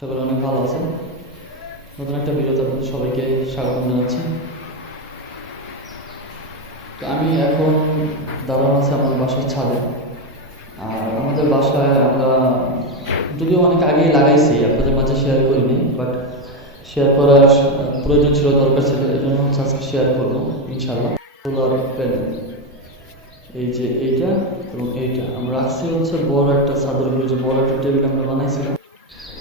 সকলে অনেক ভালো আছেন। নতুন একটা ভিডিওতে আপনাদের সবাইকে স্বাগত জানাচ্ছি। তো আমি এখন দাঁড়ানো আছে আমার বাসার ছাদে। আর আমাদের বাসায় আমরা যদিও অনেক আগেই লাগাইছি, আপনাদের মাঝে শেয়ার করিনি, বাট শেয়ার করার প্রয়োজন ছিল, দরকার ছিল, এই জন্য হচ্ছে আজকে শেয়ার করবো ইনশাল্লাহ। সোলার প্যানেল, এই যে এইটা এবং এইটা আমরা রাখছি হচ্ছে বড় একটা ছাদের উপরে, যে বড় একটা টেবিল আমরা বানাইছিলাম।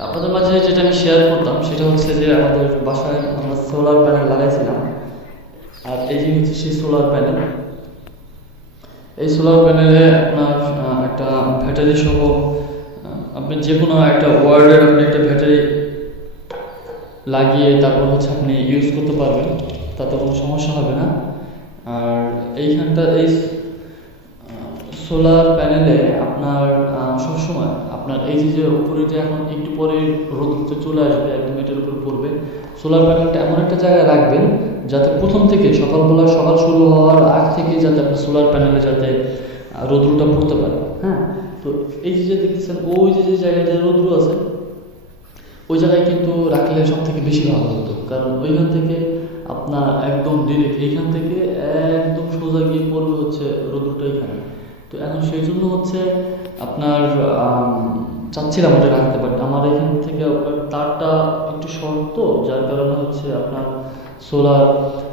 আপনাদের মাঝে যেটা আমি শেয়ার করতাম সেটা হচ্ছে যে আমাদের বাসায় আমরা সোলার প্যানেল লাগাইছিলাম। আর এই যে হচ্ছে সেই সোলার প্যানেল। এই সোলার প্যানেলে আপনার একটা ব্যাটারি সহ আপনি যে কোনো একটা ওয়ার্ডের আপনি একটা ব্যাটারি লাগিয়ে তারপর হচ্ছে আপনি ইউজ করতে পারবেন, তাতে কোনো সমস্যা হবে না। আর এইখানটা এই সোলার প্যানেলে আপনার সবসময় আপনার এই যে উপরে যে এখন একটু পরে রোদটা চলে আসবে, একদম এটার উপর পড়বে। সোলার প্যানেলটা এমন একটা জায়গায় রাখবেন যাতে প্রথম থেকে সকাল শুরু হওয়ার আগ থেকে যাতে আপনার সোলার প্যানেলে যাতে রোদ্রুটা পড়তে পারে। হ্যাঁ, তো এই যে দেখতেছেন ওই যে জায়গায় যে রোদ্রু আছে ওই জায়গায় কিন্তু রাখলে সব থেকে বেশি ভালো হতো, কারণ ওইখান থেকে আপনার একদম ডিরেক্ট এইখান থেকে একদম সোজা গিয়ে পড়বে হচ্ছে রোদ্রুটা এখানে। তো এখন সেই জন্য হচ্ছে আপনার চাচ্ছিলাম ওটা রাখতে, বাট আমার এখান থেকে তারটা একটু শর্ট, যার কারণে হচ্ছে আপনার সোলার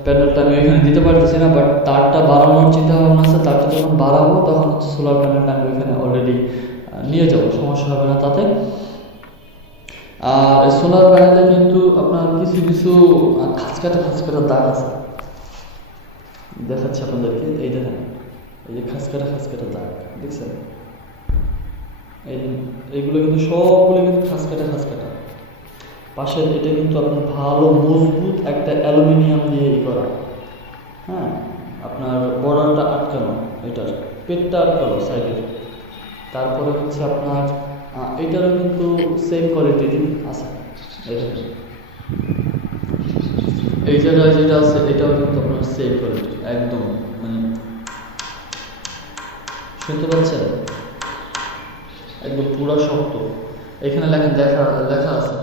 প্যানেলটা আমি ওইখানে দিতে পারতেছি না। বাট তারটা বাড়ানোর চিন্তা ভাবনা আছে, তারটা যখন বাড়াবো তখন হচ্ছে সোলার প্যানেলটা আমি ওইখানে অলরেডি নিয়ে যাবো, সমস্যা হবে না তাতে। আর সোলার প্যানেলে কিন্তু আপনার কিছু কিছু খাঁচকাটা দাগ আছে, দেখাচ্ছি আপনাদেরকে। এই দেখেন, এই যে খাঁচকাটা দাগ দেখছেন, এইগুলো কিন্তু সবগুলো কিন্তু খাঁচকাটা পাশের এটা কিন্তু আপনার ভালো মজবুত একটা অ্যালুমিনিয়াম দিয়ে করা। হ্যাঁ, আপনার বর্ডারটা আটকানো, এটার পেটটা আটকানো সাইডের। তারপরে হচ্ছে আপনার এটারও কিন্তু সেম কোয়ালিটির আছে। এই জায়গায় যেটা আছে এটাও কিন্তু আপনার সেম কোয়ালিটি, একদম মানে শুনতে পাচ্ছেন, একদম পুরো শক্ত। এখানে লেখা আছে